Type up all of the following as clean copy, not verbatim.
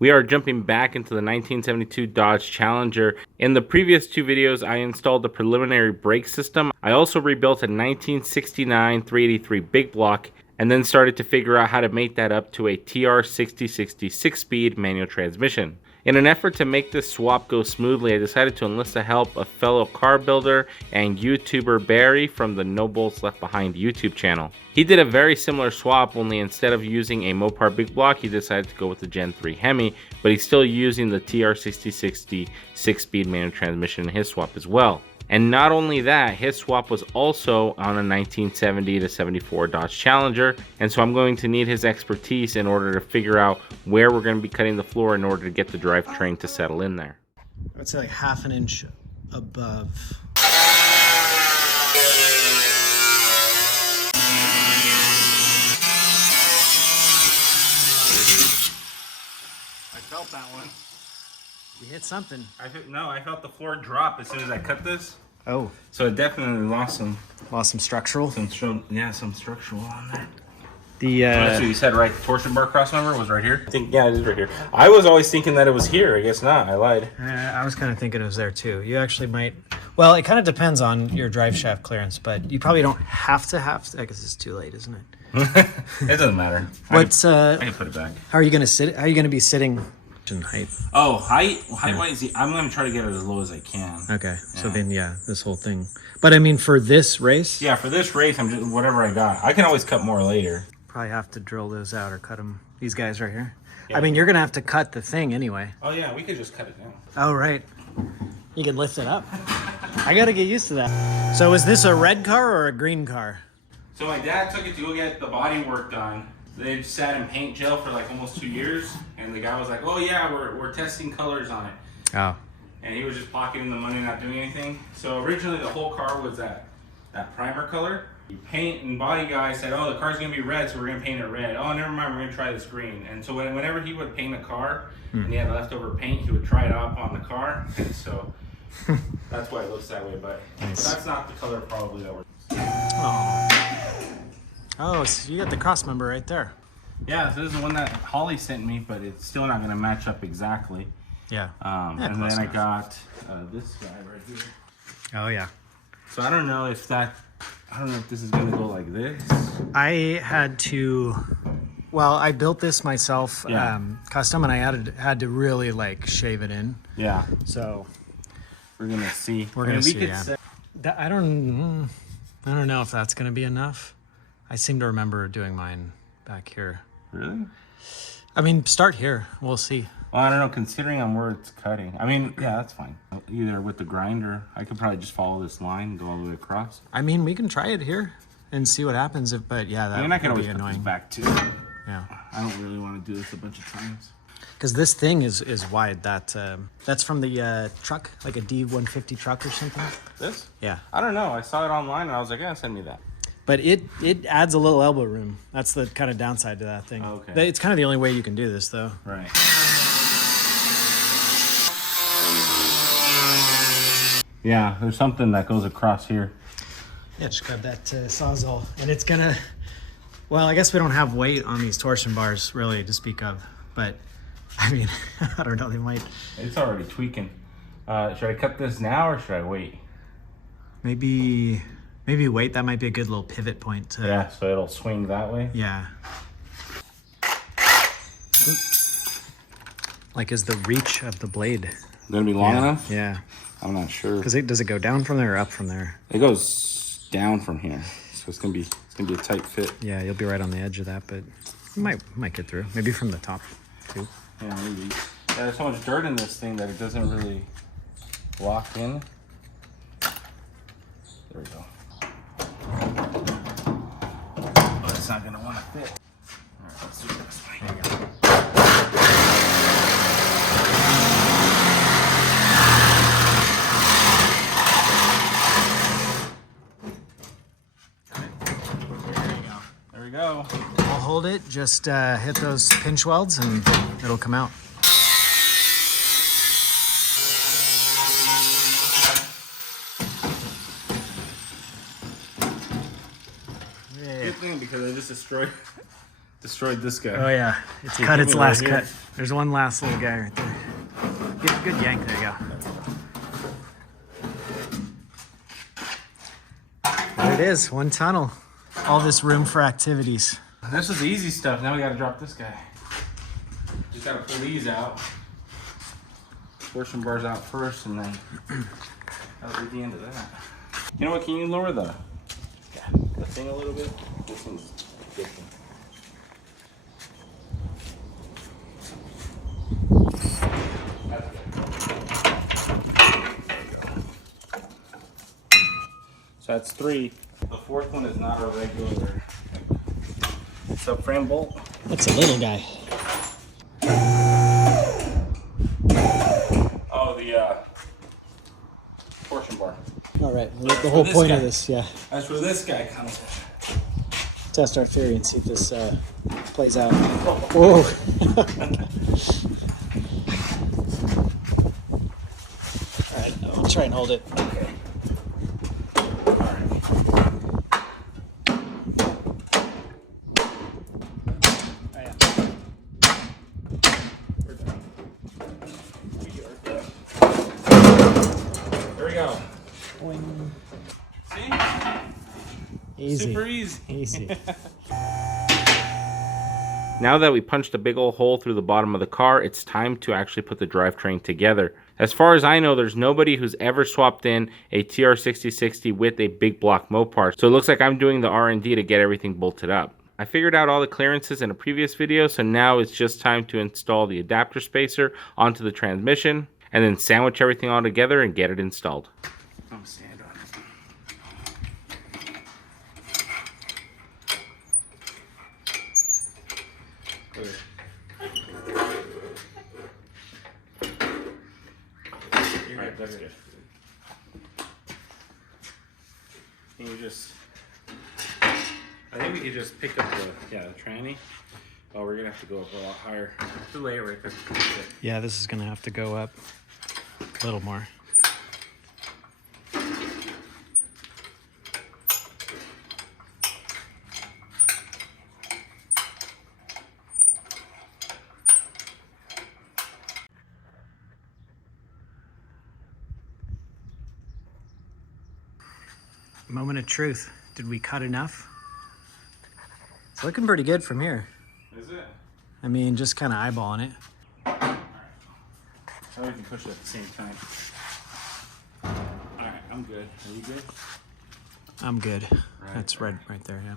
We are jumping back into the 1972 Dodge Challenger. In the previous two videos, I installed the preliminary brake system. I also rebuilt a 1969 383 big block and then started to figure out how to make that up to a TR6060 6-speed manual transmission. In an effort to make this swap go smoothly, I decided to enlist the help of fellow car builder and YouTuber Barry from the No Bolts Left Behind YouTube channel. He did a very similar swap, only instead of using a Mopar big block, he decided to go with the Gen 3 Hemi, but he's still using the TR6060 6-speed manual transmission in his swap as well. And not only that, his swap was also on a 1970 to 74 Dodge Challenger, and so I'm going to need his expertise in order to figure out where we're going to be cutting the floor in order to get the drivetrain to settle in there. I would say like half an inch above. I felt that one. You hit something. I felt the floor drop as soon as I cut this. Oh. So it definitely lost some Structural? some structural on there. The so you said, right? The torsion bar crossmember was right here? Yeah, it is right here. I was always thinking that it was here. I guess not. I lied. I was kind of thinking it was there too. You actually might. Well, it kind of depends on your drive shaft clearance, but you probably don't have to. I guess it's too late, isn't it? It doesn't matter. I can put it back. How are you going to sit? How are you going to be sitting in height? Oh, height-wise, I'm going to try to get it as low as I can. Okay. Yeah. So then, yeah, this whole thing. But I mean, for this race? Yeah, for this race, I'm just whatever I got. I can always cut more later. Probably have to drill those out or cut them. These guys right here. Yeah. I mean, you're going to have to cut the thing anyway. Oh, yeah, we could just cut it down. Oh, right. You can lift it up. I got to get used to that. So is this a red car or a green car? So my dad took it to go get the body work done. They sat in paint gel for like almost 2 years, and the guy was like, "Oh yeah, we're testing colors on it." Oh. And he was just pocketing the money, not doing anything. So originally the whole car was that primer color. The paint and body guy said, "Oh, the car's gonna be red, so we're gonna paint it red." "Oh, never mind, we're gonna try this green." And so whenever he would paint a car and he had leftover paint, he would try it up on the car, and so that's why it looks that way. But nice. That's not the color probably that we're. Oh, so you got the Crossmember right there. Yeah, so this is the one that Holly sent me, but it's still not going to match up exactly. Yeah. And then enough. I got this guy right here. Oh yeah. So I don't know if this is going to go like this. I had to. Well, I built this myself, custom, and I had to really like shave it in. Yeah. So we're gonna see. We're gonna see. Yeah. I don't know if that's gonna be enough. I seem to remember doing mine back here. Really? I mean, start here. We'll see. Well, I don't know, considering on where it's cutting. I mean, yeah, that's fine. Either with the grinder, I could probably just follow this line and go all the way across. I mean, we can try it here and see what happens. But yeah, that I can always be cut annoying. this back too. Yeah. I don't really want to do this a bunch of times. Because this thing is wide. That's from the truck, like a D150 truck or something. This? Yeah. I don't know. I saw it online and I was like, yeah, send me that. But it adds a little elbow room. That's the kind of downside to that thing. Okay. It's kind of the only way you can do this, though. Right. Yeah, there's something that goes across here. Yeah, just grab that Sawzall. And it's gonna... Well, I guess we don't have weight on these torsion bars, really, to speak of. But, I mean, I don't know, they might... It's already tweaking. Should I cut this now or should I wait? Maybe wait. That might be a good little pivot point. Yeah, so it'll swing that way? Yeah. Like, is the reach of the blade Gonna be long enough? Yeah. I'm not sure. Because does it go down from there or up from there? It goes down from here, so it's gonna be a tight fit. Yeah, you'll be right on the edge of that, but you might get through. Maybe from the top too. Yeah, maybe. Yeah, there's so much dirt in this thing that it doesn't really lock in. There we go. But it's not gonna want to fit. All right, let's do it this way. There you go. There we go. I'll hold it. Just hit those pinch welds and it'll come out. Good thing because I just destroyed destroyed this guy. Oh yeah, it's cut its last cut. There's one last little guy right there. Good yank, there you go. There it is, one tunnel. All this room for activities. This is the easy stuff. Now we gotta drop this guy. Just gotta pull these out. Torsion bars out first, and then that'll be the end of that. You know what? Can you lower the thing a little bit? This one's different. So that's 3. The 4th one is not a regular subframe bolt. That's a little guy. Oh, the torsion bar. All right, the whole point of this, yeah. That's where this guy comes in. Test our theory and see if this plays out. Whoa. All right, I'll try and hold it. Okay. Easy. Super easy. Easy. Now that we punched a big old hole through the bottom of the car, it's time to actually put the drivetrain together. As far as I know, there's nobody who's ever swapped in a TR6060 with a big block Mopar, so it looks like I'm doing the R&D to get everything bolted up. I figured out all the clearances in a previous video, so now it's just time to install the adapter spacer onto the transmission, and then sandwich everything all together and get it installed. I'm stand on it. Alright, that's good. Can you just... I think we could just pick up the tranny. Oh, we're gonna have to go up a lot higher. The layer right there. Yeah, this is gonna have to go up a little more. Moment of truth. Did we cut enough? It's looking pretty good from here. Is it? I mean, just kind of eyeballing it. Alright. So we can push it at the same time. Alright, I'm good. Are you good? I'm good. Right. That's right there, yeah.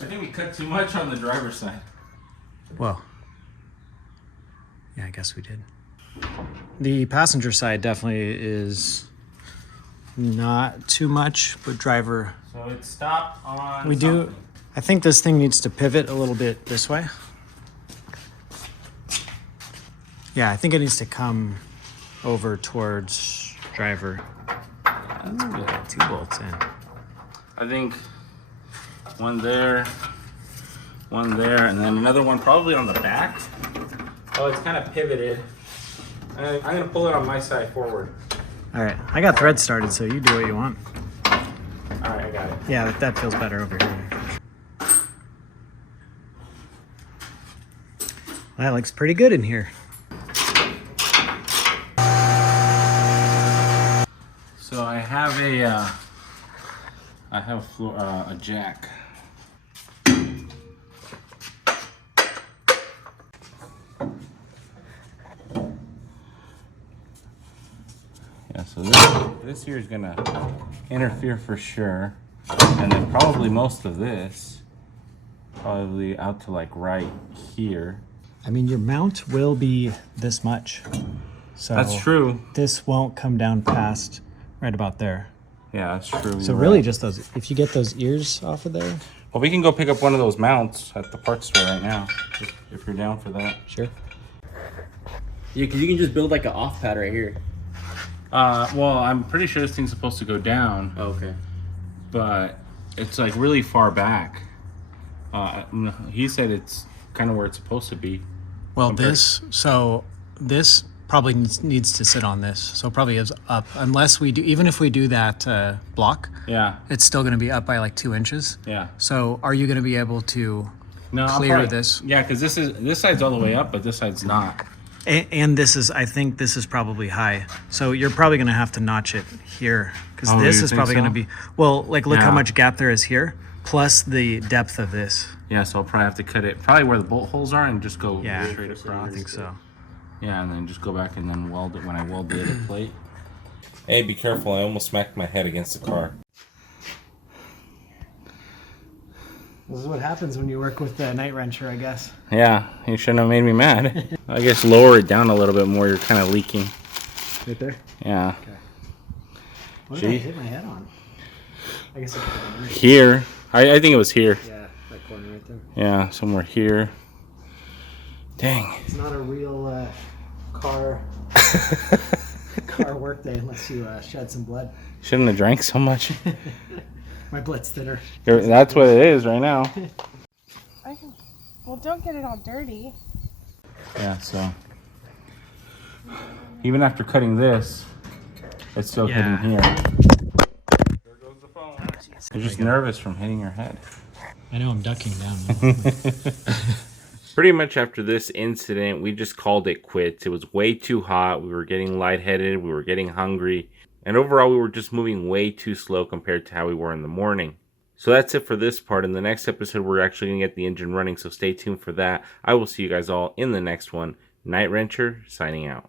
I think we cut too much on the driver's side. Well, yeah, I guess we did. The passenger side definitely is not too much, but driver. So it stopped on We do. something. I think this thing needs to pivot a little bit this way. Yeah, I think it needs to come over towards driver. That's good. 2 bolts in. I think one there, and then another one probably on the back. Oh, it's kind of pivoted. I'm gonna pull it on my side forward. All right, I got thread started, so you do what you want. All right, I got it. Yeah, that feels better over here. That looks pretty good in here. So I have a jack. Yeah, so this here is gonna interfere for sure, and then probably most of this, probably out to like right here. I mean, your mount will be this much. So That's true. This won't come down past right about there. Yeah, that's true. So You're really right. just those, if you get those ears off of there. Well, we can go pick up one of those mounts at the parts store right now, if you're down for that. Sure. Yeah, because you can just build like an off pad right here. Well, I'm pretty sure this thing's supposed to go down, Oh, okay. but it's like really far back. He said it's kind of where it's supposed to be. Well, this probably needs to sit on this. So it probably is up, unless we do, even if we do that block, Yeah, it's still going to be up by like 2 inches. yeah. So are you going to be able to No, clear this. Yeah, because this side's all the way up, but this side's not. And this is, I think this is probably high. So you're probably going to have to notch it here because Oh, this you is think probably so? going to be, well, like look how Yeah. much gap there is here, plus the depth of this. Yeah, so I'll probably have to cut it probably where the bolt holes are and just go Yeah, straight across. I think so. Yeah, and then just go back and then weld it when I weld the other plate. Hey, be careful. I almost smacked my head against the car. This is what happens when you work with the night wrencher, I guess. Yeah, you shouldn't have made me mad. I guess lower it down a little bit more. You're kind of leaking. Right there? Yeah. Okay. What did I hit my head on? I guess I could have Here. I think it was here. Yeah, that corner right there. Yeah, somewhere here. Dang. It's not a real car work day unless you shed some blood. Shouldn't have drank so much. My blood's thinner. That's what it is right now. Well, don't get it all dirty. Yeah, so. Even after cutting this, it's still hitting here. There goes the phone. You're just nervous from hitting your head. I know I'm ducking down. Pretty much after this incident, we just called it quits. It was way too hot. We were getting lightheaded. We were getting hungry. And overall, we were just moving way too slow compared to how we were in the morning. So that's it for this part. In the next episode, we're actually going to get the engine running. So stay tuned for that. I will see you guys all in the next one. Night Wrencher, signing out.